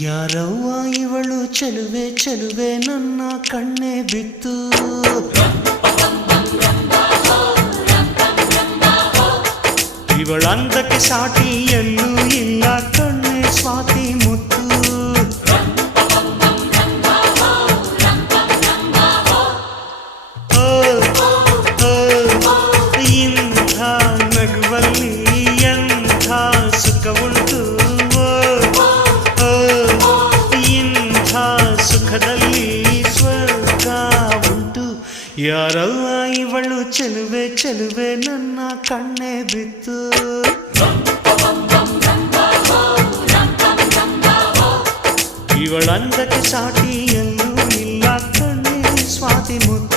ಯಾರವ್ವ ಇವಳು ಚೆಲುವೆ ಚೆಲುವೆ ನನ್ನ ಕಣ್ಣೆ ಬಿತ್ತು ಇವಳಂದಕ್ಕೆ ಸಾಟಿ ಎಲ್ಲೂ ಇಲ್ಲ ಕಣ್ಣೆ ಸ್ವಾತಿ ಮುತ್ತು ಇಂಥ ನಗುವಲ್ಲಿ ಎಂಥ ಸುಖವುಂಟು ಸುಖದಲ್ಲಿ ಸ್ವರ್ಗ ಉಂಟು ಯಾರವ್ವ ಇವಳು ಚೆಲುವೆ ಚೆಲುವೆ ನನ್ನ ಕಣ್ಣೆ ಬಿತ್ತು ಇವಳಂದಕ್ಕೆ ಸಾಟಿ ಎಲ್ಲೂ ಇಲ್ಲ ಕಣ್ಣೆ ಸ್ವಾತಿ ಮುತ್ತು